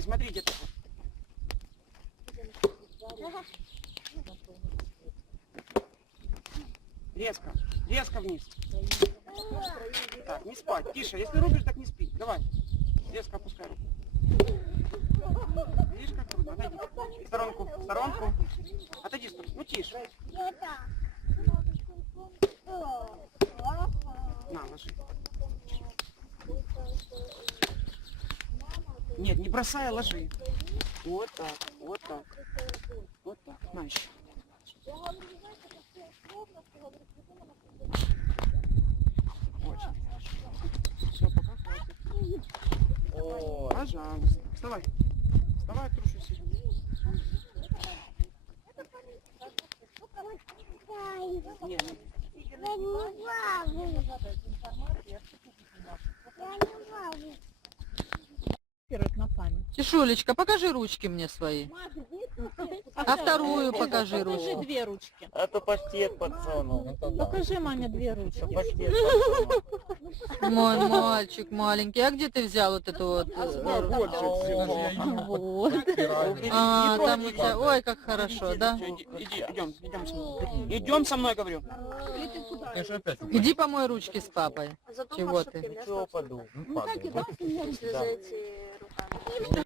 Смотри, где-то. Резко. Резко вниз. Так, не спать. Тише. Если рубишь, так не спи. Давай. Резко опускай руку. Видишь, как трудно? Отойди. В сторонку. В сторонку. Отойди. Ну, тише. На, ложи. Нет, не бросай, а ложи. Вот так, вот так. Вот так. На еще. Очень хорошо. Все, пока хватит. Ой. Пожалуйста. Вставай. Вставай, трушуйся. Нет, нет. На память. Тишулечка, покажи ручки мне свои. А вторую покажи Покажи ручку. две ручки. А то паштет подсунул. Покажи маме две ручки. Паштет подсунул. Мой мальчик маленький. А где ты взял вот эту вот? Вот. А, там у тебя... Ой, как хорошо, да? Иди, идем со мной. Идем со мной, говорю. Иди помой ручки с папой. Чего ты? Ничего, паду. Ну так и да, за эти руками.